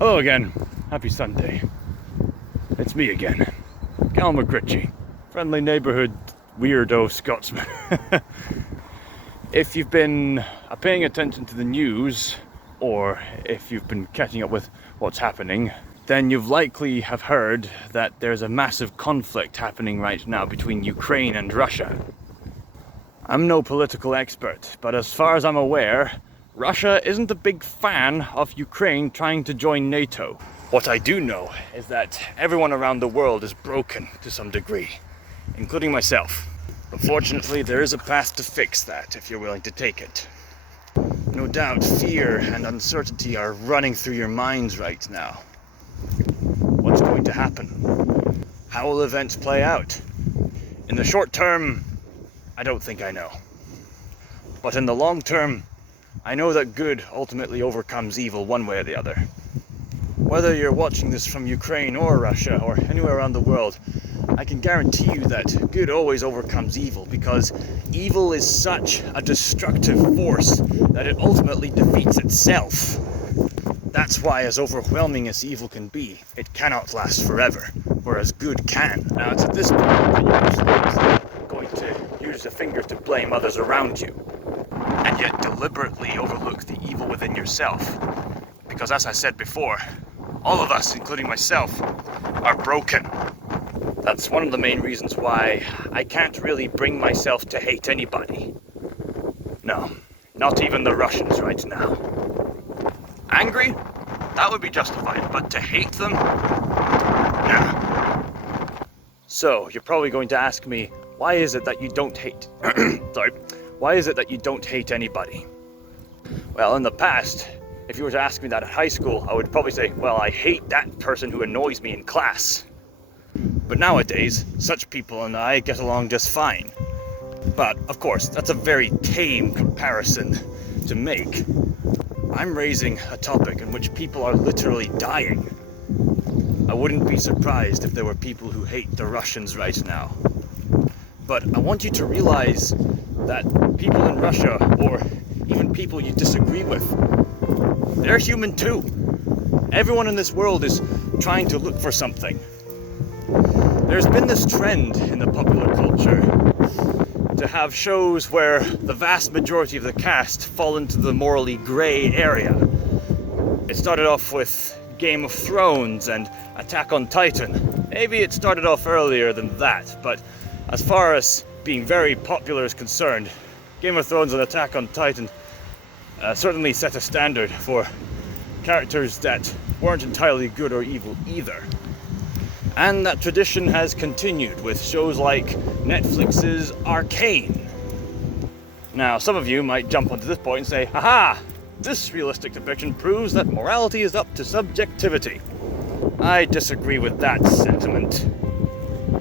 Hello again. Happy Sunday. It's me again, Cal McRitchie, friendly neighborhood weirdo Scotsman. If you've been paying attention to the news, or if you've been catching up with what's happening, then you've likely have heard that there's a massive conflict happening right now between Ukraine and Russia. I'm no political expert, but as far as I'm aware, Russia isn't a big fan of Ukraine trying to join NATO. What I do know is that everyone around the world is broken to some degree, including myself. But fortunately, there is a path to fix that if you're willing to take it. No doubt fear and uncertainty are running through your minds right now. What's going to happen? How will events play out? In the short term, I don't think I know. But in the long term, I know that good ultimately overcomes evil one way or the other. Whether you're watching this from Ukraine or Russia or anywhere around the world, I can guarantee you that good always overcomes evil, because evil is such a destructive force that it ultimately defeats itself. That's why, as overwhelming as evil can be, it cannot last forever, whereas good can. Now, it's at this point that you're usually going to use a finger to blame others around you, and yet deliberately overlook the evil within yourself. Because as I said before, all of us, including myself, are broken. That's one of the main reasons why I can't really bring myself to hate anybody. No, not even the Russians right now. Angry? That would be justified, but to hate them? Nah. So, you're probably going to ask me, why is it that you don't hate... Why is it that you don't hate anybody? Well, in the past, if you were to ask me that at high school, I would probably say, well, I hate that person who annoys me in class. But nowadays, such people and I get along just fine. But, of course, that's a very tame comparison to make. I'm raising a topic in which people are literally dying. I wouldn't be surprised if there were people who hate the Russians right now. But I want you to realize that people in Russia, or even people you disagree with, they're human too. Everyone in this world is trying to look for something. There's been this trend in the popular culture to have shows where the vast majority of the cast fall into the morally grey area. It started off with Game of Thrones and Attack on Titan. Maybe it started off earlier than that, but as far as being very popular is concerned, Game of Thrones and Attack on Titan certainly set a standard for characters that weren't entirely good or evil either. And that tradition has continued with shows like Netflix's Arcane. Now, some of you might jump onto this point and say, haha, this realistic depiction proves that morality is up to subjectivity. I disagree with that sentiment.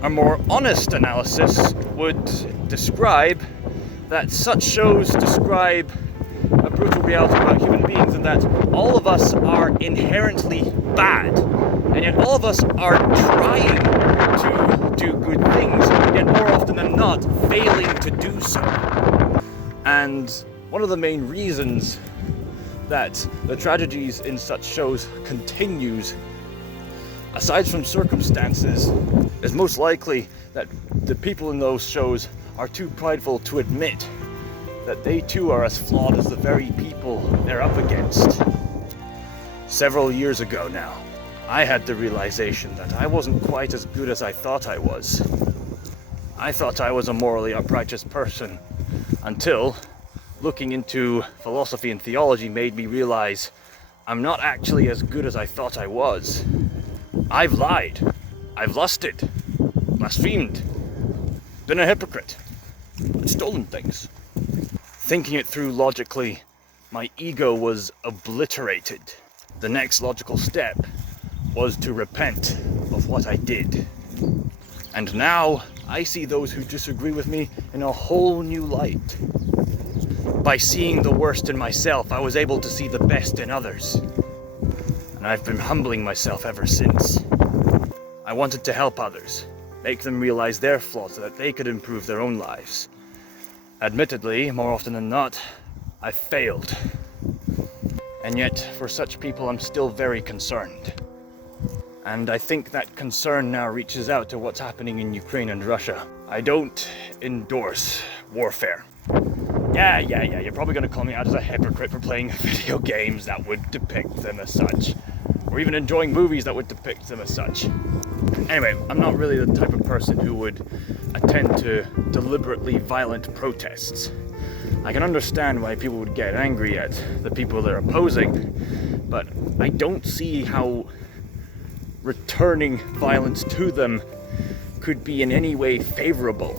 A more honest analysis would describe that such shows describe a brutal reality about human beings, and that all of us are inherently bad, and yet all of us are trying to do good things, yet more often than not failing to do so. And one of the main reasons that the tragedies in such shows continues, aside from circumstances, is most likely that the people in those shows are too prideful to admit that they too are as flawed as the very people they're up against. Several years ago now, I had the realization that I wasn't quite as good as I thought I was. I thought I was a morally uprighteous person, until looking into philosophy and theology made me realize I'm not actually as good as I thought I was. I've lied, I've lusted, blasphemed, been a hypocrite, I've stolen things. Thinking it through logically, my ego was obliterated. The next logical step was to repent of what I did. And now I see those who disagree with me in a whole new light. By seeing the worst in myself, I was able to see the best in others. And I've been humbling myself ever since. I wanted to help others, make them realize their flaws so that they could improve their own lives. Admittedly, more often than not, I failed. And yet, for such people, I'm still very concerned. And I think that concern now reaches out to what's happening in Ukraine and Russia. I don't endorse warfare. Yeah, you're probably going to call me out as a hypocrite for playing video games that would depict them as such. Or even enjoying movies that would depict them as such. Anyway, I'm not really the type of person who would attend to deliberately violent protests. I can understand why people would get angry at the people they're opposing, but I don't see how returning violence to them could be in any way favorable.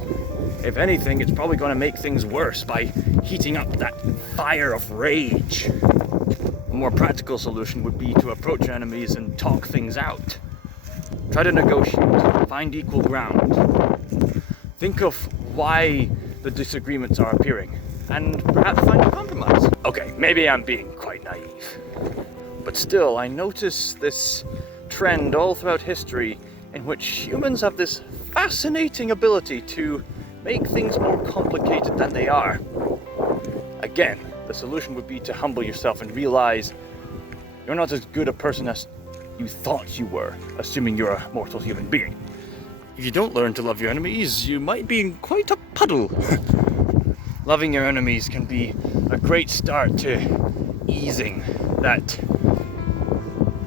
If anything, it's probably going to make things worse by heating up that fire of rage. A more practical solution would be to approach enemies and talk things out. Try to negotiate, find equal ground. Think of why the disagreements are appearing, and perhaps find a compromise. Okay, maybe I'm being quite naive. But still, I notice this trend all throughout history in which humans have this fascinating ability to make things more complicated than they are. Again, the solution would be to humble yourself and realize you're not as good a person as you thought you were, assuming you're a mortal human being. If you don't learn to love your enemies, you might be in quite a puddle. Loving your enemies can be a great start to easing that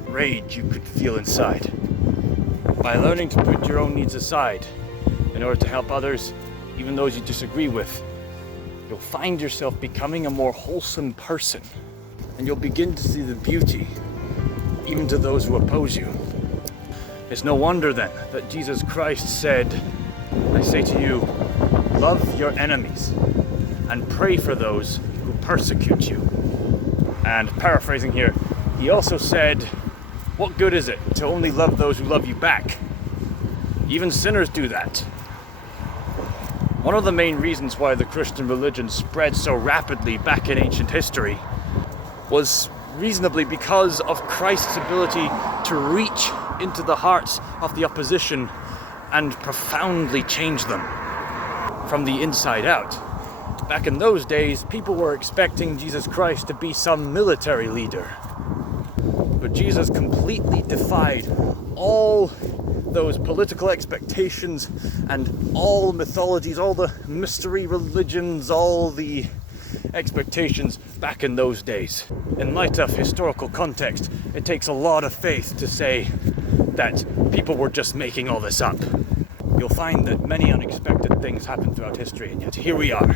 rage you could feel inside. By learning to put your own needs aside in order to help others, even those you disagree with, you'll find yourself becoming a more wholesome person, and you'll begin to see the beauty even to those who oppose you. It's no wonder then that Jesus Christ said, I say to you, love your enemies and pray for those who persecute you. And paraphrasing here, he also said, what good is it to only love those who love you back? Even sinners do that. One of the main reasons why the Christian religion spread so rapidly back in ancient history was reasonably because of Christ's ability to reach into the hearts of the opposition and profoundly change them from the inside out. Back in those days, people were expecting Jesus Christ to be some military leader. But Jesus completely defied all those political expectations and all mythologies, all the mystery religions, all the expectations back in those days. In light of historical context, it takes a lot of faith to say that people were just making all this up. You'll find that many unexpected things happen throughout history, and yet here we are.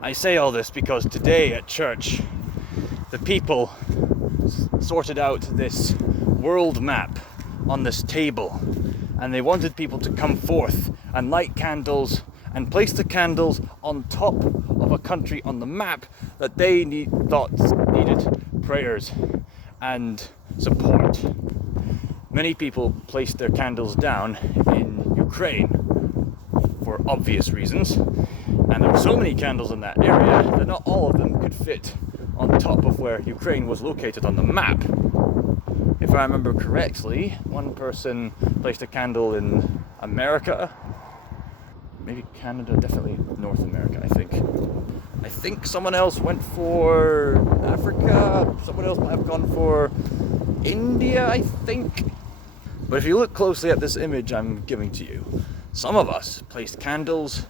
I say all this because today at church, the people sorted out this world map on this table, and they wanted people to come forth and light candles and place the candles on top of a country on the map that they thought needed prayers and support. Many people placed their candles down in Ukraine for obvious reasons, and there were so many candles in that area that not all of them could fit on top of where Ukraine was located on the map. If I remember correctly, one person placed a candle in America, maybe Canada, definitely North America, I think. I think someone else went for Africa, someone else might have gone for India, I think. But if you look closely at this image I'm giving to you, some of us placed candles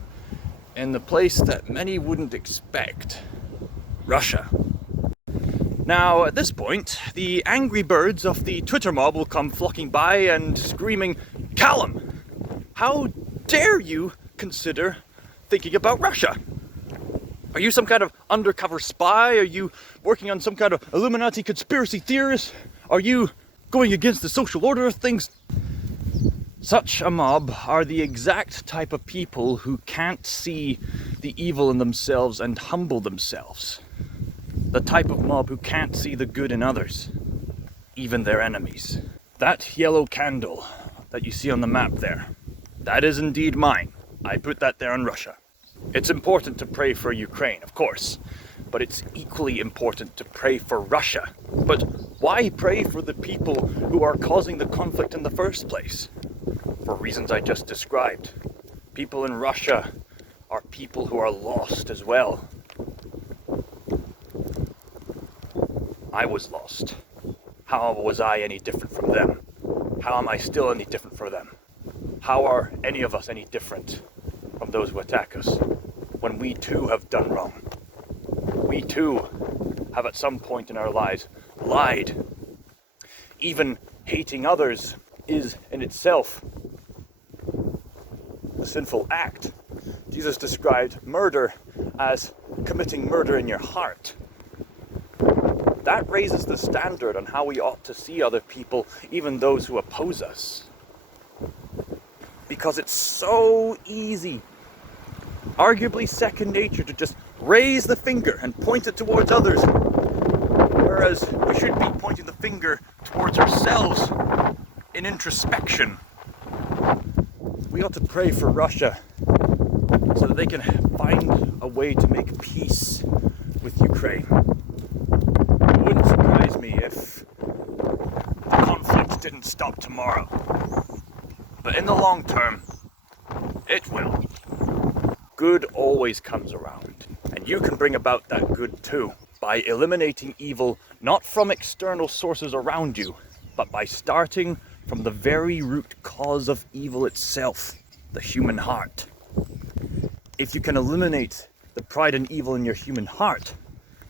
in the place that many wouldn't expect, Russia. Now, at this point, the angry birds of the Twitter mob will come flocking by and screaming, Callum, how dare you consider thinking about Russia? Are you some kind of undercover spy? Are you working on some kind of Illuminati conspiracy theorist? Are you going against the social order of things? Such a mob are the exact type of people who can't see the evil in themselves and humble themselves. The type of mob who can't see the good in others, even their enemies. That yellow candle that you see on the map there, that is indeed mine. I put that there in Russia. It's important to pray for Ukraine, of course, but it's equally important to pray for Russia. But why pray for the people who are causing the conflict in the first place? For reasons I just described. People in Russia are people who are lost as well. I was lost. How was I any different from them? How am I still any different from them? How are any of us any different from those who attack us when we too have done wrong? We too have at some point in our lives lied. Even hating others is in itself a sinful act. Jesus described murder as committing murder in your heart. That raises the standard on how we ought to see other people, even those who oppose us. Because it's so easy, arguably second nature, to just raise the finger and point it towards others. Whereas we should be pointing the finger towards ourselves in introspection. We ought to pray for Russia so that they can find a way to make peace with Ukraine. It wouldn't surprise me if the conflict didn't stop tomorrow. But in the long term, it will. Good always comes around. And you can bring about that good too, by eliminating evil not from external sources around you, but by starting from the very root cause of evil itself, the human heart. If you can eliminate the pride and evil in your human heart,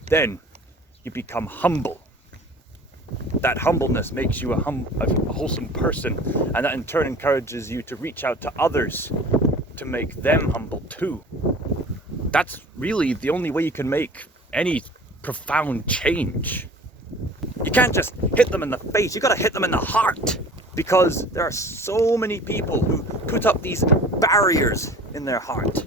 then you become humble. That humbleness makes you a wholesome person, and that in turn encourages you to reach out to others to make them humble too. That's really the only way you can make any profound change. You can't just hit them in the face, you gotta hit them in the heart. Because there are so many people who put up these barriers in their heart.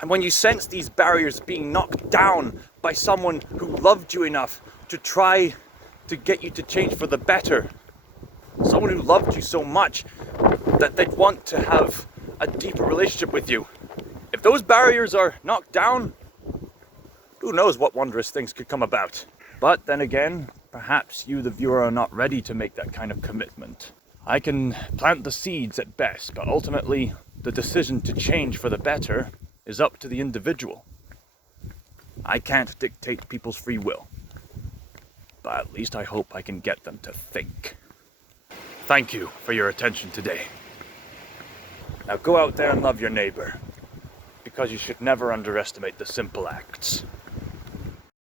And when you sense these barriers being knocked down by someone who loved you enough to try to get you to change for the better, someone who loved you so much that they'd want to have a deeper relationship with you, if those barriers are knocked down, who knows what wondrous things could come about. But then again, perhaps you, the viewer, are not ready to make that kind of commitment. I can plant the seeds at best, but ultimately the decision to change for the better is up to the individual. I can't dictate people's free will, but at least I hope I can get them to think. Thank you for your attention today. Now go out there and love your neighbor, because you should never underestimate the simple acts.